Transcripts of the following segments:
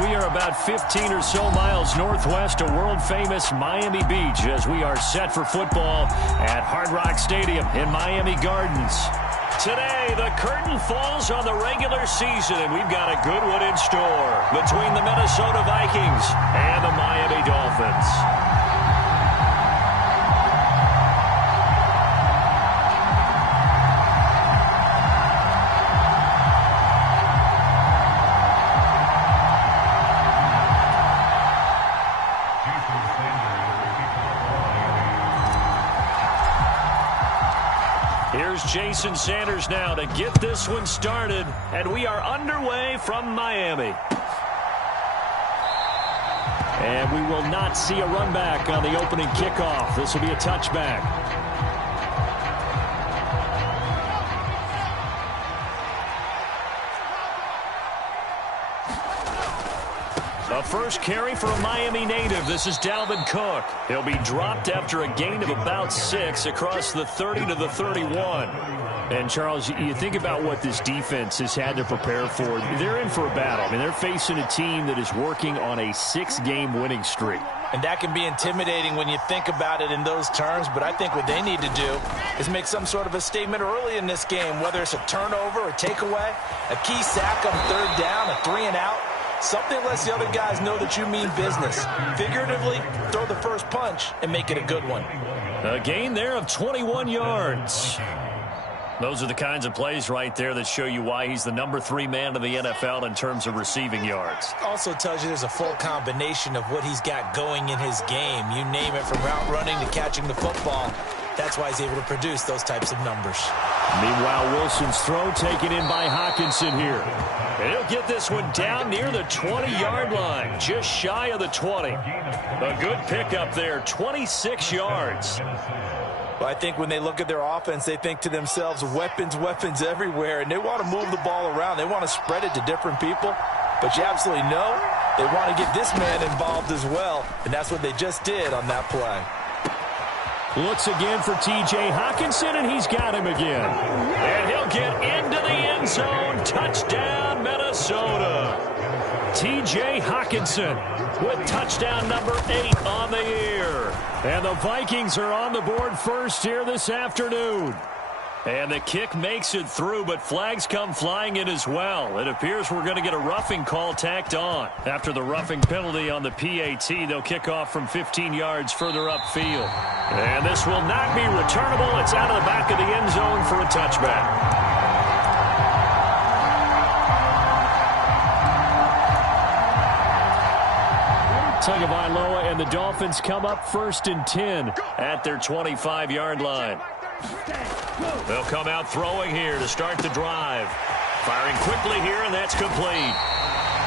We are about 15 or so miles northwest of world-famous Miami Beach as we are set for football at Hard Rock Stadium in Miami Gardens. Today, the curtain falls on the regular season, and we've got a good one in store between the Minnesota Vikings and the Miami Dolphins. Here's Jason Sanders now to get this one started, and we are underway from Miami. And we will not see a run back on the opening kickoff. This will be a touchback. A first carry for a Miami native. This is Dalvin Cook. He'll be dropped after a gain of about 6 across the 30 to the 31. And, Charles, you think about what this defense has had to prepare for. They're in for a battle. I mean, they're facing a team that is working on a 6-game winning streak. And that can be intimidating when you think about it in those terms, but I think what they need to do is make some sort of a statement early in this game, whether it's a turnover, a takeaway, a key sack on third down, a 3-and-out. Something lets the other guys know that you mean business. Figuratively, throw the first punch and make it a good one. A gain there of 21 yards. Those are the kinds of plays right there that show you why he's the number 3 man in the NFL in terms of receiving yards. Also tells you there's a full combination of what he's got going in his game. You name it, from route running to catching the football. That's why he's able to produce those types of numbers. Meanwhile, Wilson's throw taken in by Hockenson here. And he'll get this one down near the 20-yard line, just shy of the 20. A good pickup there, 26 yards. Well, I think when they look at their offense, they think to themselves, weapons, weapons everywhere, and they want to move the ball around. They want to spread it to different people, but you absolutely know they want to get this man involved as well, and that's what they just did on that play. Looks again for T.J. Hockenson, and he's got him again. And he'll get into the end zone. Touchdown, Minnesota. T.J. Hockenson with touchdown number 8 on the year. And the Vikings are on the board first here this afternoon. And the kick makes it through, but flags come flying in as well. It appears we're going to get a roughing call tacked on. After the roughing penalty on the PAT, they'll kick off from 15 yards further upfield. And this will not be returnable. It's out of the back of the end zone for a touchback. Tagovailoa and the Dolphins come up 1st and 10 at their 25-yard line. They'll come out throwing here to start the drive. Firing quickly here, and that's complete.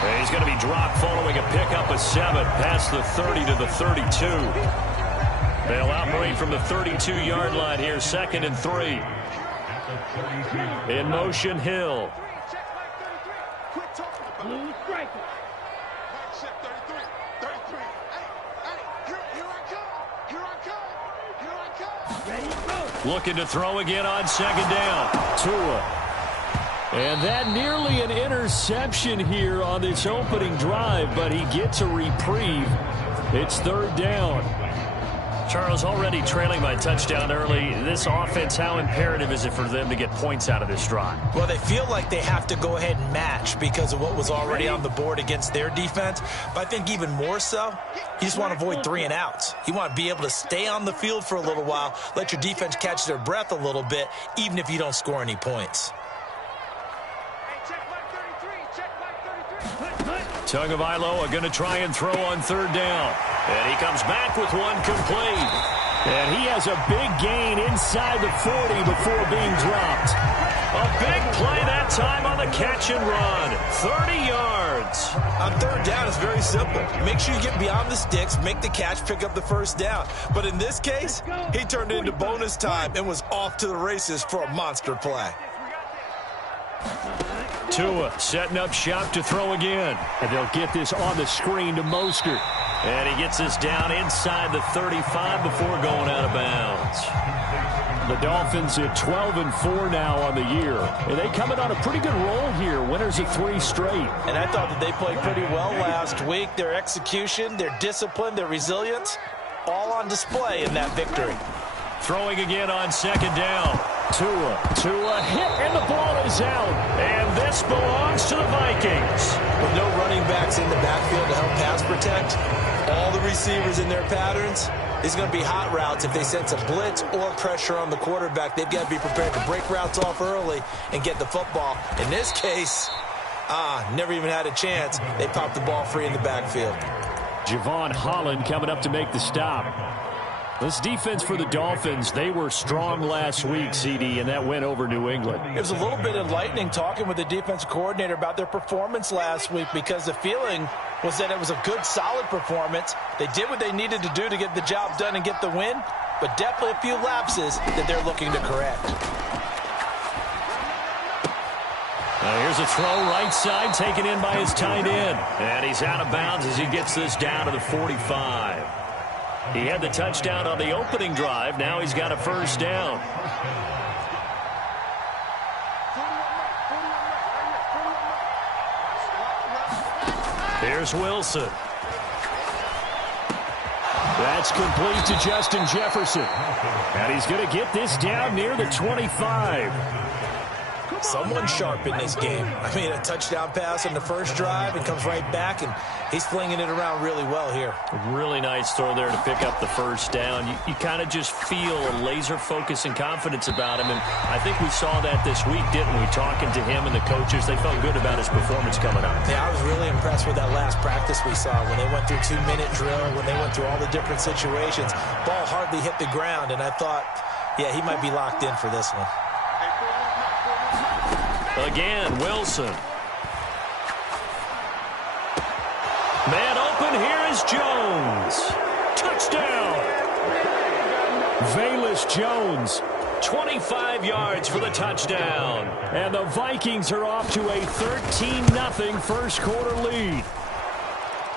And he's going to be dropped following a pickup of 7 past the 30 to the 32. They'll operate from the 32-yard line here, 2nd and 3. In motion, Hill. Looking to throw again on 2nd down. Tua. And that nearly an interception here on this opening drive, but he gets a reprieve. It's 3rd down. Charles, already trailing by touchdown early. This offense, how imperative is it for them to get points out of this drive? Well, they feel like they have to go ahead and match because of what was already on the board against their defense. But I think even more so, you just want to avoid 3-and-outs. You want to be able to stay on the field for a little while, let your defense catch their breath a little bit, even if you don't score any points. Tagovailoa going to try and throw on 3rd down. And he comes back with one complete. And he has a big gain inside the 40 before being dropped. A big play that time on the catch and run. 30 yards. On 3rd down, it's very simple. Make sure you get beyond the sticks, make the catch, pick up the 1st down. But in this case, he turned it into bonus time and was off to the races for a monster play. Tua setting up shop to throw again. And they'll get this on the screen to Mostert. And he gets this down inside the 35 before going out of bounds. The Dolphins at 12-4 now on the year. And they coming on a pretty good roll here. Winners of 3 straight. And I thought that they played pretty well last week. Their execution, their discipline, their resilience, all on display in that victory. Throwing again on 2nd down. Tua hit, and the ball is out. And this belongs to the Vikings. With no running backs in the backfield to help pass protect, all the receivers in their patterns, it's going to be hot routes. If they sense a blitz or pressure on the quarterback, they've got to be prepared to break routes off early and get the football. In this case, never even had a chance. They popped the ball free in the backfield. Javon Holland coming up to make the stop. This defense for the Dolphins, they were strong last week, CD, and that went over New England. It was a little bit enlightening talking with the defensive coordinator about their performance last week, because the feeling was that it was a good, solid performance. They did what they needed to do to get the job done and get the win, but definitely a few lapses that they're looking to correct. Here's a throw right side, taken in by his tight end. And he's out of bounds as he gets this down to the 45. He had the touchdown on the opening drive. Now he's got a 1st down. Here's Wilson. That's complete to Justin Jefferson. And he's going to get this down near the 25. Someone sharp in this game. I mean, a touchdown pass on the first drive and comes right back, and he's flinging it around really well here. Really nice throw there to pick up the 1st down. You kind of just feel a laser focus and confidence about him, and I think we saw that this week, didn't we? Talking to him and the coaches, they felt good about his performance coming up. Yeah, I was really impressed with that last practice we saw when they went through 2-minute drill, when they went through all the different situations. Ball hardly hit the ground, and I thought, yeah, he might be locked in for this one. Again, Wilson. Man open, here is Jones. Touchdown. Velus Jones, 25 yards for the touchdown. And the Vikings are off to a 13-0 first quarter lead.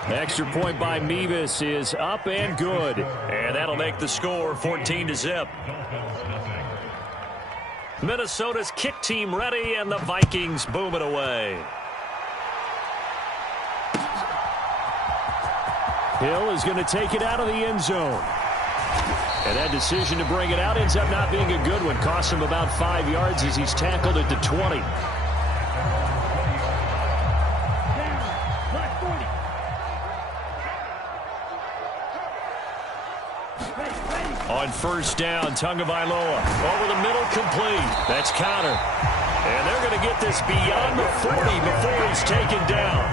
Extra point by Mevis is up and good. And that'll make the score 14-0. Minnesota's kick team ready, and the Vikings boom it away. Hill is going to take it out of the end zone. And that decision to bring it out ends up not being a good one. Costs him about 5 yards as he's tackled at the 20. On 1st down, Tagovailoa over the middle, complete. That's Connor. And they're going to get this beyond the 40 before he's taken down.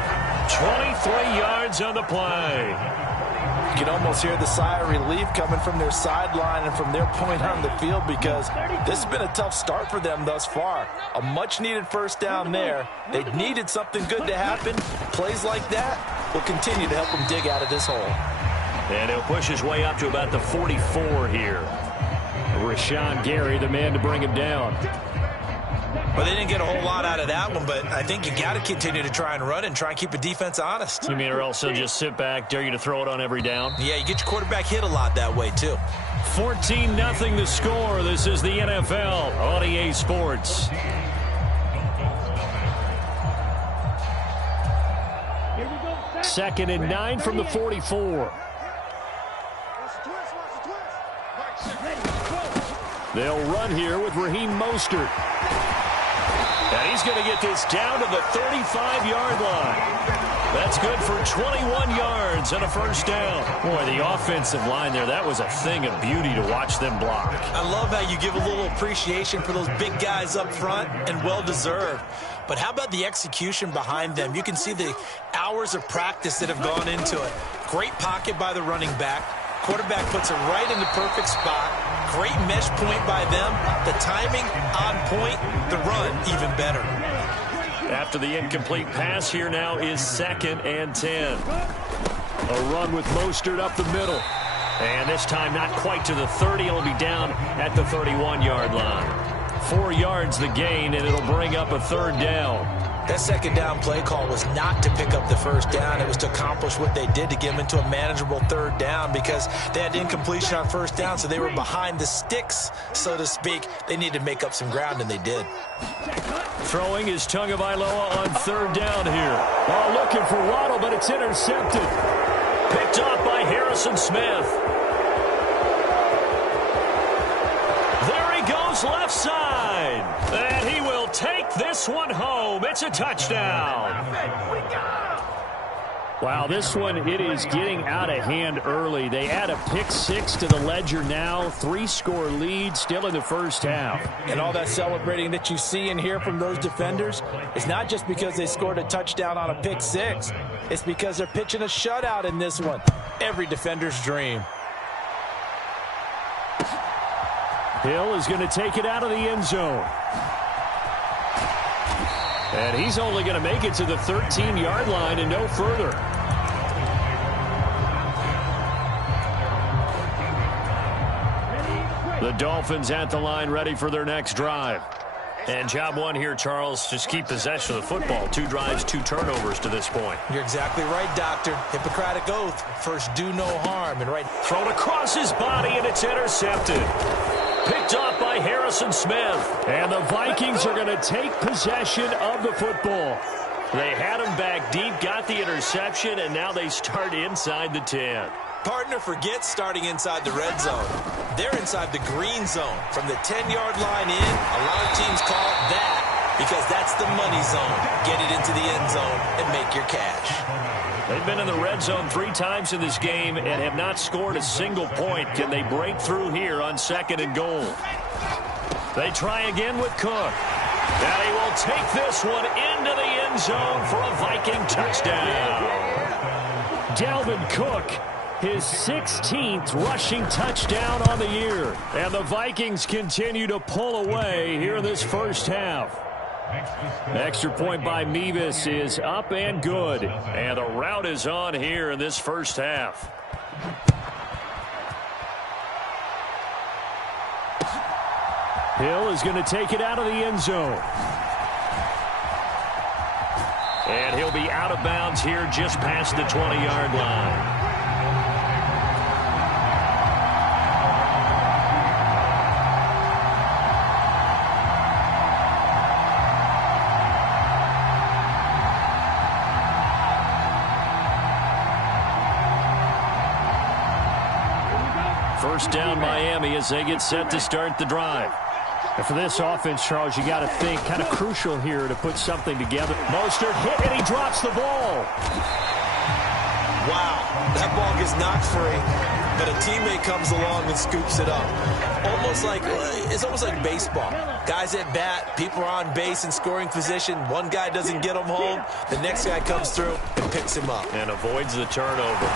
23 yards on the play. You can almost hear the sigh of relief coming from their sideline and from their point on the field, because this has been a tough start for them thus far. A much-needed 1st down there. They needed something good to happen. Plays like that will continue to help them dig out of this hole. And he'll push his way up to about the 44 here. Rashawn Gary, the man to bring him down. Well, they didn't get a whole lot out of that one, but I think you got to continue to try and run and try and keep the defense honest. You mean, or else he'll just sit back, dare you to throw it on every down? Yeah, you get your quarterback hit a lot that way, too. 14-0 the score. This is the NFL on EA Sports. Second and 9 from the 44. They'll run here with Raheem Mostert. And he's going to get this down to the 35-yard line. That's good for 21 yards and a 1st down. Boy, the offensive line there, that was a thing of beauty to watch them block. I love how you give a little appreciation for those big guys up front, and well-deserved. But how about the execution behind them? You can see the hours of practice that have gone into it. Great pocket by the running back. Quarterback puts it right in the perfect spot. Great mesh point by them. The timing on point. The run even better. After the incomplete pass, here now is 2nd and 10. A run with Mostert up the middle. And this time not quite to the 30. It'll be down at the 31-yard line. 4 yards the gain, and it'll bring up a 3rd down. That second down play call was not to pick up the first down. It was to accomplish what they did to get them into a manageable third down because they had incompletion on first down, so they were behind the sticks, so to speak. They needed to make up some ground, and they did. Throwing is Tagovailoa on third down here. Oh, looking for Waddle, but it's intercepted. Picked off by Harrison Smith. There he goes left side. And he will take this one home. It's a touchdown. Wow, this one, it is getting out of hand early. They add a pick six to the ledger now. 3-score lead still in the first half. And all that celebrating that you see and hear from those defenders, it's not just because they scored a touchdown on a pick six. It's because they're pitching a shutout in this one. Every defender's dream. Hill is going to take it out of the end zone. And he's only going to make it to the 13-yard line and no further. The Dolphins at the line, ready for their next drive. And job one here, Charles, just keep possession of the football. 2 drives, 2 turnovers to this point. You're exactly right, Doctor. Hippocratic oath. First, do no harm. And right, thrown across his body, and it's intercepted. Picked off by Harrison Smith. And the Vikings are going to take possession of the football. They had him back deep, got the interception, and now they start inside the 10. Partner, forget starting inside the red zone. They're inside the green zone. From the 10-yard line in, a lot of teams call it that because that's the money zone. Get it into the end zone and make your cash. They've been in the red zone 3 times in this game and have not scored a single point. Can they break through here on 2nd and goal? They try again with Cook. And he will take this one into the end zone for a Viking touchdown. Dalvin Cook, his 16th rushing touchdown on the year. And the Vikings continue to pull away here in this first half. Extra point by Mevis is up and good. And the route is on here in this first half. Hill is going to take it out of the end zone. And he'll be out of bounds here just past the 20-yard line. First down Miami as they get set to start the drive. And for this offense, Charles, you got to think kind of crucial here to put something together. Mostert hit and he drops the ball. Wow, that ball gets knocked free, but a teammate comes along and scoops it up. It's almost like baseball. Guys at bat, people are on base in scoring position. One guy doesn't get him home. The next guy comes through and picks him up. And avoids the turnover.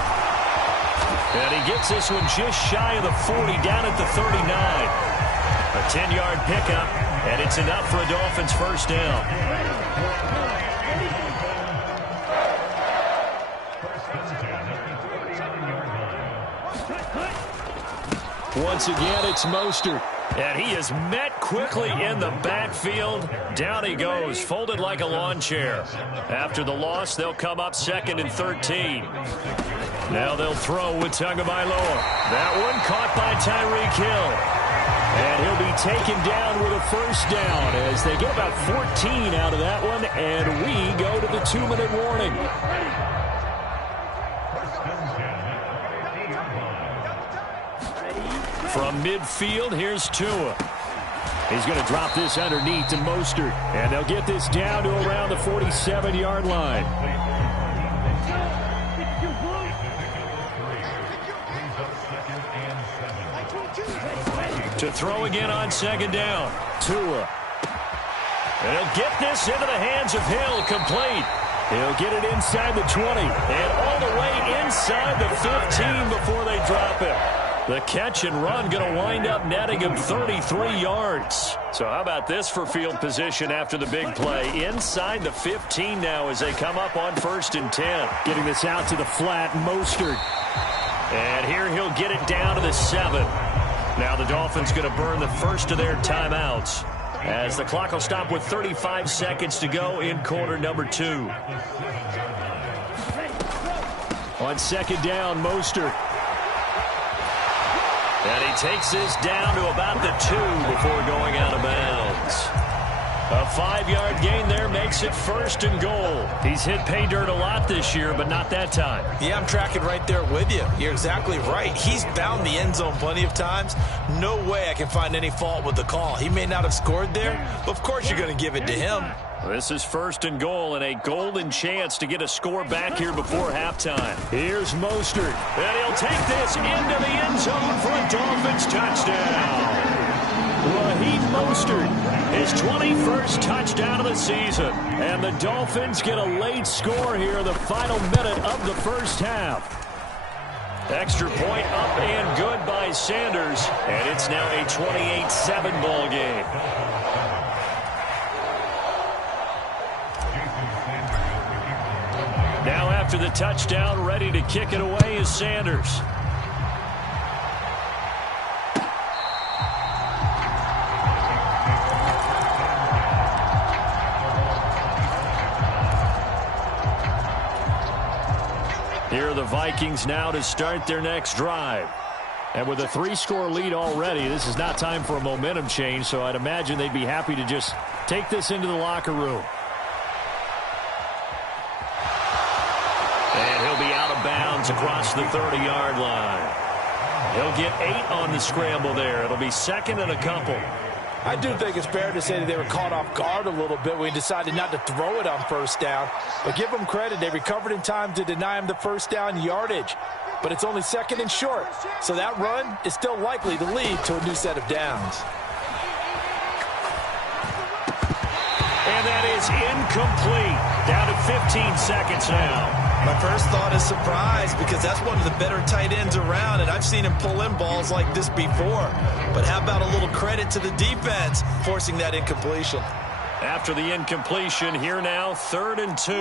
And he gets this one just shy of the 40, down at the 39. A 10-yard pickup, and it's enough for a Dolphins first down. Once again, it's Mostert. And he is met quickly in the backfield. Down he goes, folded like a lawn chair. After the loss, they'll come up 2nd and 13. Now they'll throw with Tagovailoa. That one caught by Tyreek Hill. And he'll be taken down with a first down as they get about 14 out of that one. And we go to the 2-minute warning. From midfield, here's Tua. He's going to drop this underneath to Mostert. And they'll get this down to around the 47-yard line. To throw again on 2nd down. Tua. And he'll get this into the hands of Hill, complete. He'll get it inside the 20 and all the way inside the 15 before they drop it. The catch and run going to wind up netting him 33 yards. So how about this for field position after the big play? Inside the 15 now as they come up on 1st and 10. Getting this out to the flat, Mostert. And here he'll get it down to the 7. Now the Dolphins going to burn the first of their timeouts. as the clock will stop with 35 seconds to go in quarter number 2. On second down, Mostert. And he takes this down to about the 2 before going out of bounds. A 5-yard gain there makes it 1st and goal. He's hit pay dirt a lot this year, but not that time. Yeah, I'm tracking right there with you. You're exactly right. He's found the end zone plenty of times. No way I can find any fault with the call. He may not have scored there, but of course you're going to give it to him. This is 1st and goal and a golden chance to get a score back here before halftime. Here's Mostert, and he'll take this into the end zone for a Dolphins touchdown. Raheem Mostert, his 21st touchdown of the season. And the Dolphins get a late score here in the final minute of the first half. Extra point up and good by Sanders. And it's now a 28-7 ball game. Now after the touchdown, ready to kick it away is Sanders. Here are the Vikings now to start their next drive. And with a 3-score lead already, this is not time for a momentum change, so I'd imagine they'd be happy to just take this into the locker room. And he'll be out of bounds across the 30-yard line. He'll get 8 on the scramble there. It'll be 2nd and a couple. I do think it's fair to say that they were caught off guard a little bit when he decided not to throw it on 1st down. But give them credit. They recovered in time to deny him the 1st down yardage. But it's only 2nd and short. So that run is still likely to lead to a new set of downs. And that is incomplete. Down to 15 seconds now. My first thought is surprise, because that's one of the better tight ends around, and I've seen him pull in balls like this before. But how about a little credit to the defense forcing that incompletion? After the incompletion, here now, 3rd and 2.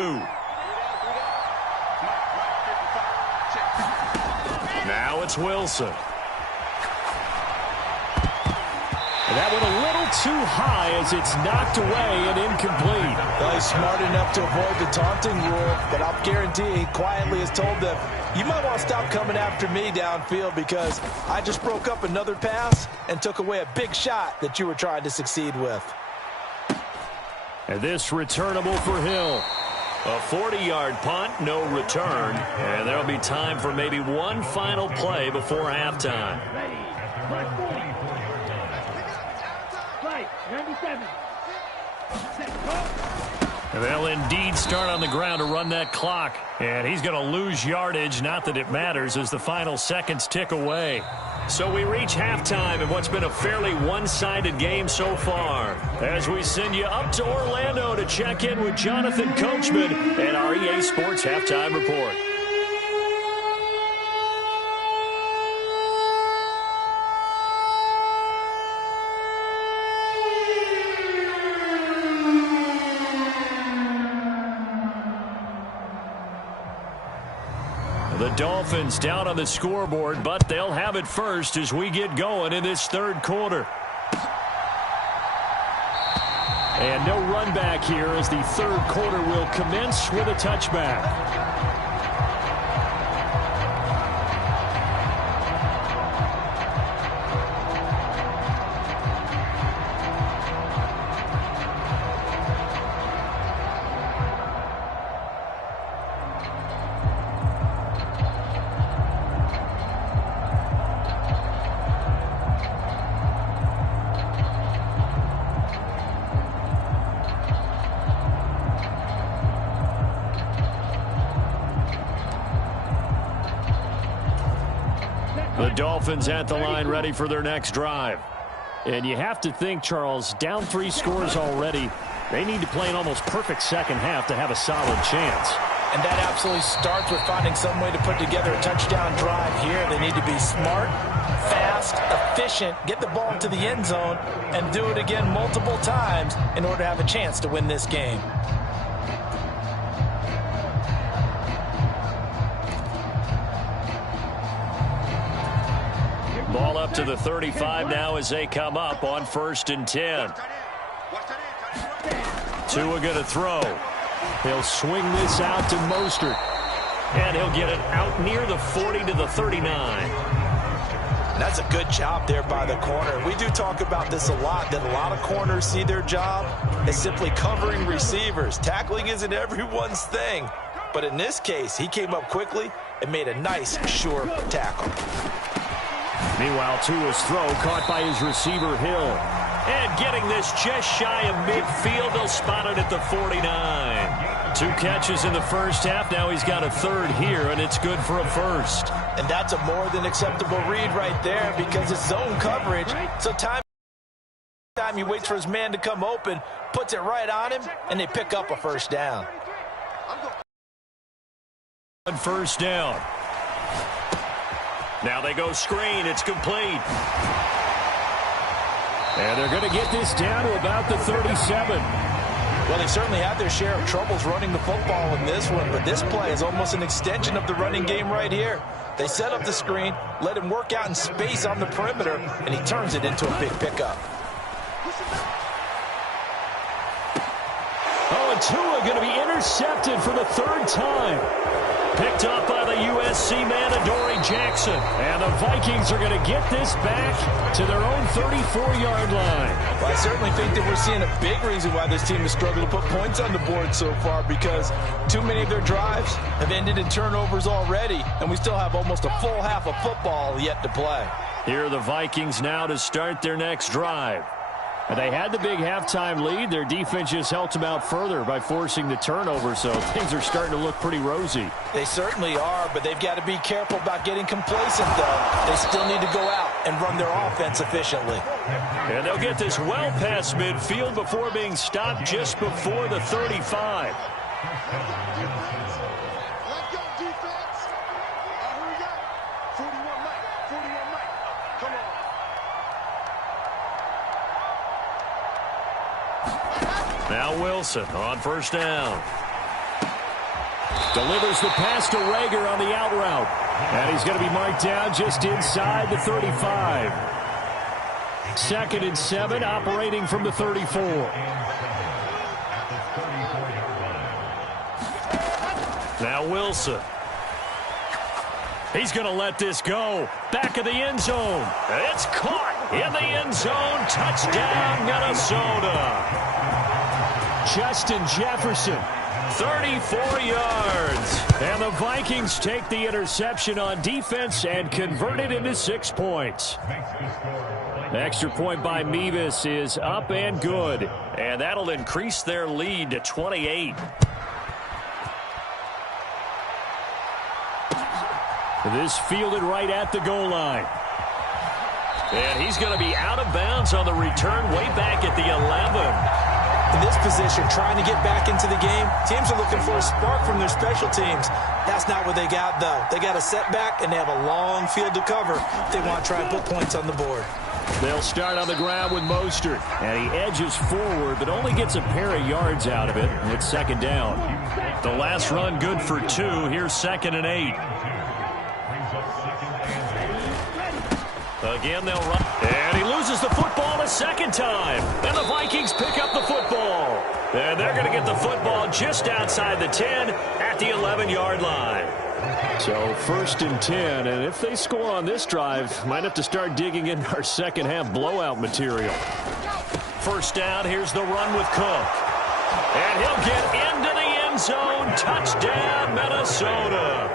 Now it's Wilson. And that went a little too high as it's knocked away and incomplete. Well, he's smart enough to avoid the taunting rule, but I'll guarantee he quietly has told them, you might want to stop coming after me downfield because I just broke up another pass and took away a big shot that you were trying to succeed with. And this returnable for Hill. A 40-yard punt, no return. And there'll be time for maybe one final play before halftime. And they'll indeed start on the ground to run that clock. And he's going to lose yardage, not that it matters, as the final seconds tick away. So we reach halftime in what's been a fairly one-sided game so far. As we send you up to Orlando to check in with Jonathan Coachman and our EA Sports Halftime Report. The Dolphins down on the scoreboard, but they'll have it first as we get going in this 3rd quarter. And no run back here as the 3rd quarter will commence with a touchback. The Dolphins at the line ready for their next drive. And you have to think, Charles, down 3 scores already. They need to play an almost perfect second half to have a solid chance. And that absolutely starts with finding some way to put together a touchdown drive here. They need to be smart, fast, efficient, get the ball into the end zone, and do it again multiple times in order to have a chance to win this game. Ball up to the 35 now as they come up on 1st and 10. Tua going to throw. He'll swing this out to Mostert. And he'll get it out near the 40 to the 39. That's a good job there by the corner. We do talk about this a lot, that a lot of corners see their job as simply covering receivers. Tackling isn't everyone's thing. But in this case, he came up quickly and made a nice, sure tackle. Meanwhile, Tua's throw caught by his receiver, Hill. And getting this just shy of midfield, they'll spot it at the 49. 2 catches in the first half. Now he's got a third here, and it's good for a first. And that's a more than acceptable read right there because it's zone coverage. So time he waits for his man to come open, puts it right on him, and they pick up a first down. First down. Now they go screen. It's complete. And they're going to get this down to about the 37. Well, they certainly had their share of troubles running the football in this one, but this play is almost an extension of the running game right here. They set up the screen, let him work out in space on the perimeter, and he turns it into a big pickup. Oh, and Tua going to be intercepted for the 3rd time. Picked up by the USC man, Adoree Jackson. And the Vikings are going to get this back to their own 34-yard line. Well, I certainly think that we're seeing a big reason why this team has struggled to put points on the board so far, because too many of their drives have ended in turnovers already, and we still have almost a full half of football yet to play. Here are the Vikings now to start their next drive. They had the big halftime lead. Their defense just helped them out further by forcing the turnover, so things are starting to look pretty rosy. They certainly are, but they've got to be careful about getting complacent, though. They still need to go out and run their offense efficiently. And they'll get this well past midfield before being stopped just before the 35. Now Wilson on first down. Delivers the pass to Rager on the out route. And he's going to be marked down just inside the 35. 2nd and 7, operating from the 34. Now Wilson. He's going to let this go. Back of the end zone. It's caught in the end zone. Touchdown, Minnesota. Justin Jefferson, 34 yards. And the Vikings take the interception on defense and convert it into 6 points. Extra point by Mevis is up and good. And that'll increase their lead to 28. This fielded right at the goal line. And he's going to be out of bounds on the return way back at the 11. In this position, trying to get back into the game, teams are looking for a spark from their special teams. That's not what they got, though. They got a setback, and they have a long field to cover if they want to try and put points on the board. They'll start on the ground with Mostert. And he edges forward, but only gets a pair of yards out of it. It's 2nd down. The last run good for 2. Here's 2nd and 8. Again, they'll run. And he loses the football a 2nd time. And the Vikings pick up the football. And they're going to get the football just outside the 10 at the 11-yard line. So 1st and 10. And if they score on this drive, might have to start digging in our second half blowout material. First down, here's the run with Cook. And he'll get into the end zone. Touchdown, Minnesota.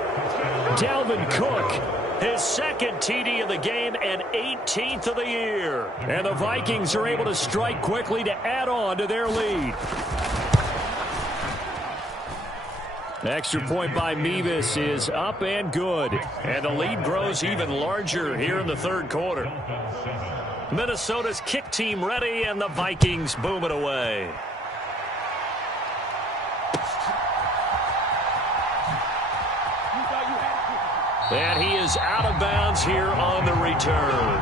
Dalvin Cook, his 2nd TD of the game and 18th of the year. And the Vikings are able to strike quickly to add on to their lead. Extra point by Mevis is up and good. And the lead grows even larger here in the 3rd quarter. Minnesota's kick team ready, and the Vikings boom it away. And he is out of bounds here on the return.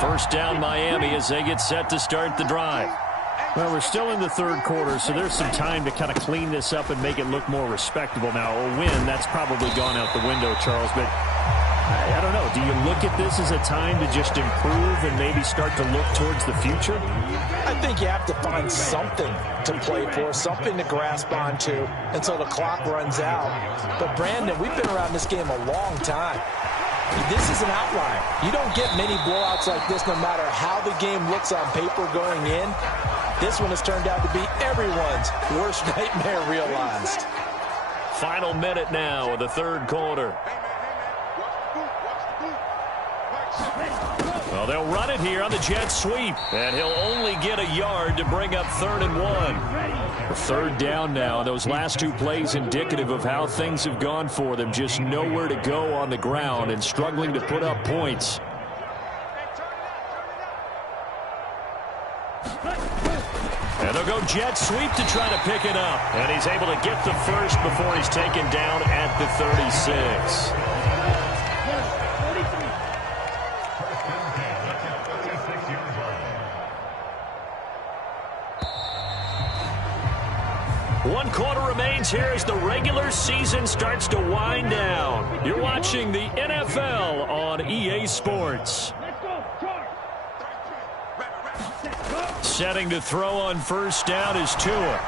First down, Miami, as they get set to start the drive. Well, we're still in the 3rd quarter, so there's some time to kind of clean this up and make it look more respectable. Now, a win, that's probably gone out the window, Charles, but I don't know. Do you look at this as a time to just improve and maybe start to look towards the future? I think you have to find something to play for, something to grasp onto until the clock runs out. But, Brandon, we've been around this game a long time. This is an outlier. You don't get many blowouts like this no matter how the game looks on paper going in. This one has turned out to be everyone's worst nightmare realized. Final minute now of the third quarter. Well, they'll run it here on the jet sweep, and he'll only get a yard to bring up 3rd and 1. Third down now. Those last two plays indicative of how things have gone for them. Just nowhere to go on the ground and struggling to put up points. And they'll go jet sweep to try to pick it up. And he's able to get the first before he's taken down at the 36. One quarter remains here as the regular season starts to wind down. You're watching the NFL on EA Sports. Setting to throw on first down is Tua.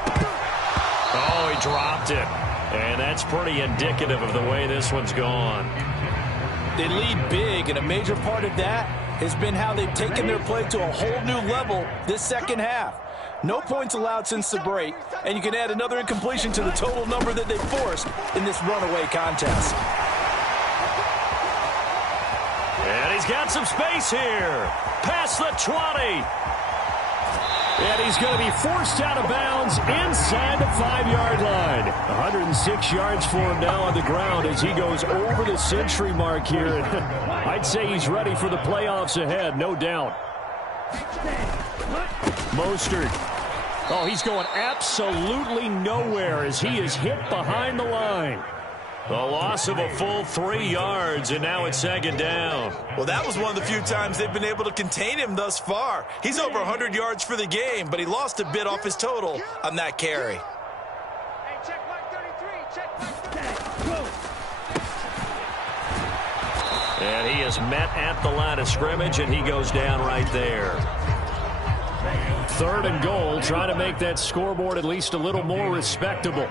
Oh, he dropped it. And that's pretty indicative of the way this one's gone. They lead big, and a major part of that has been how they've taken their play to a whole new level this second half. No points allowed since the break, and you can add another incompletion to the total number that they forced in this runaway contest. And he's got some space here. Past the 20. And he's going to be forced out of bounds inside the 5-yard line. 106 yards for him now on the ground as he goes over the century mark here. I'd say he's ready for the playoffs ahead, no doubt. Mostert. Oh, he's going absolutely nowhere as he is hit behind the line. The loss of a full 3 yards, and now it's 2nd down. Well, that was one of the few times they've been able to contain him thus far. He's over 100 yards for the game, but he lost a bit off his total on that carry. Hey, check mark 33. Check mark 33. And he is met at the line of scrimmage, and he goes down right there. 3rd and goal, trying to make that scoreboard at least a little more respectable.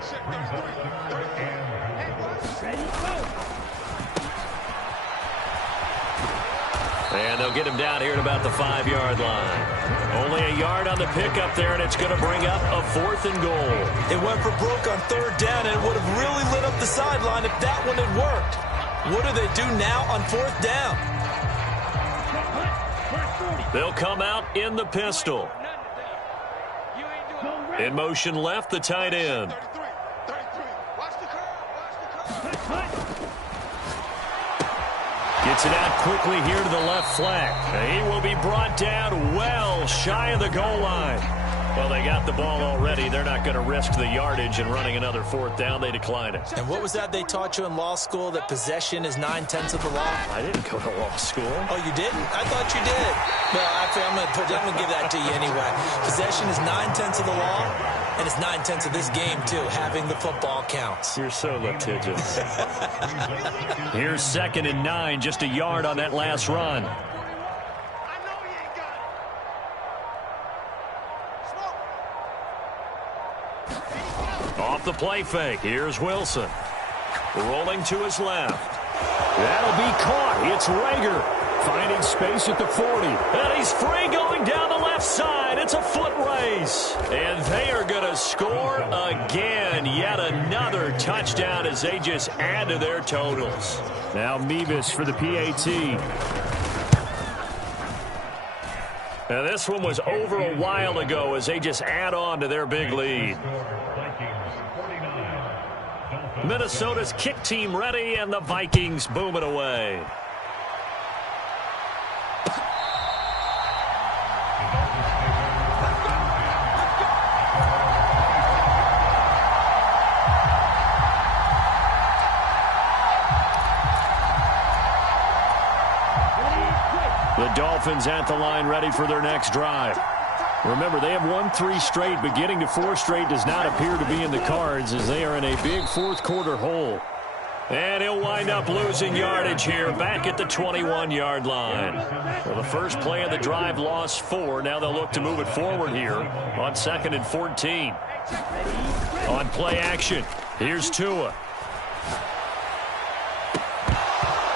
And they'll get him down here at about the 5-yard line. Only a yard on the pickup there, and it's going to bring up a 4th and goal. It went for broke on 3rd down, and it would have really lit up the sideline if that one had worked. What do they do now on 4th down? They'll come out in the pistol. In motion left, the tight end. Gets it out quickly here to the left flank. He will be brought down well shy of the goal line. Well, they got the ball already. They're not going to risk the yardage and running another 4th down. They decline it. And what was that they taught you in law school, that possession is 9/10 of the law? I didn't go to law school. Oh, you didn't? I thought you did. Well, I'm going to give that to you anyway. Possession is 9/10 of the law, and it's 9/10 of this game, too. Having the football counts. You're so litigious. Here's 2nd and 9, just a yard on that last run. Off the play fake. Here's Wilson. Rolling to his left. That'll be caught. It's Rager. Finding space at the 40. And he's free going down the left side. It's a foot race. And they are going to score again. Yet another touchdown as they just add to their totals. Now Mevis for the PAT. Now this one was over a while ago as they just add on to their big lead. Minnesota's kick team ready, and the Vikings boom it away. The Dolphins at the line ready for their next drive. Remember, they have won 3 straight, but getting to 4 straight does not appear to be in the cards as they are in a big 4th quarter hole. And he'll wind up losing yardage here back at the 21-yard line. Well, the first play of the drive lost 4. Now they'll look to move it forward here on 2nd and 14. On play action, here's Tua.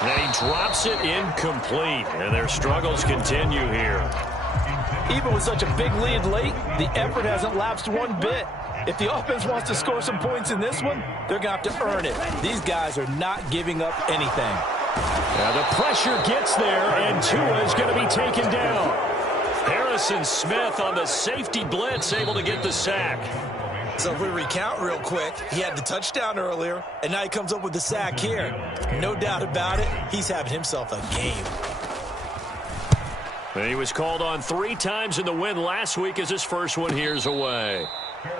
And he drops it incomplete. And their struggles continue here. Even with such a big lead late, the effort hasn't lapsed one bit. If the offense wants to score some points in this one, they're going to have to earn it. These guys are not giving up anything. Now the pressure gets there, and Tua is going to be taken down. Harrison Smith on the safety blitz, able to get the sack. So if we recount real quick, he had the touchdown earlier, and now he comes up with the sack here. No doubt about it, he's having himself a game. And he was called on 3 times in the win last week as his first one here's away.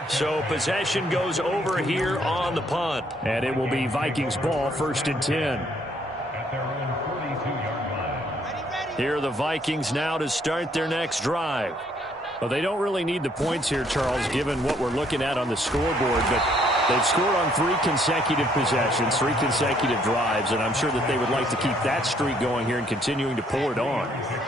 So possession goes over here on the punt. And it will be Vikings ball, 1st and 10. Here are the Vikings now to start their next drive. Well, they don't really need the points here, Charles, given what we're looking at on the scoreboard. But they've scored on 3 consecutive possessions, 3 consecutive drives, and I'm sure that they would like to keep that streak going here and continuing to pour it on.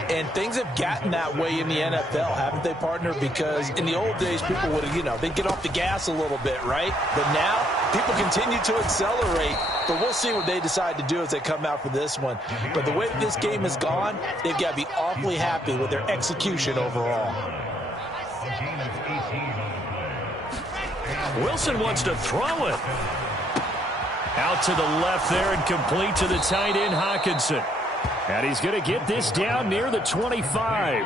And things have gotten that way in the NFL, haven't they, partner? Because in the old days, people would have, they'd get off the gas a little bit, right? But now, people continue to accelerate. But we'll see what they decide to do as they come out for this one. But the way that this game has gone, they've got to be awfully happy with their execution overall. Wilson wants to throw it. Out to the left there and complete to the tight end, Hockenson. And he's going to get this down near the 25.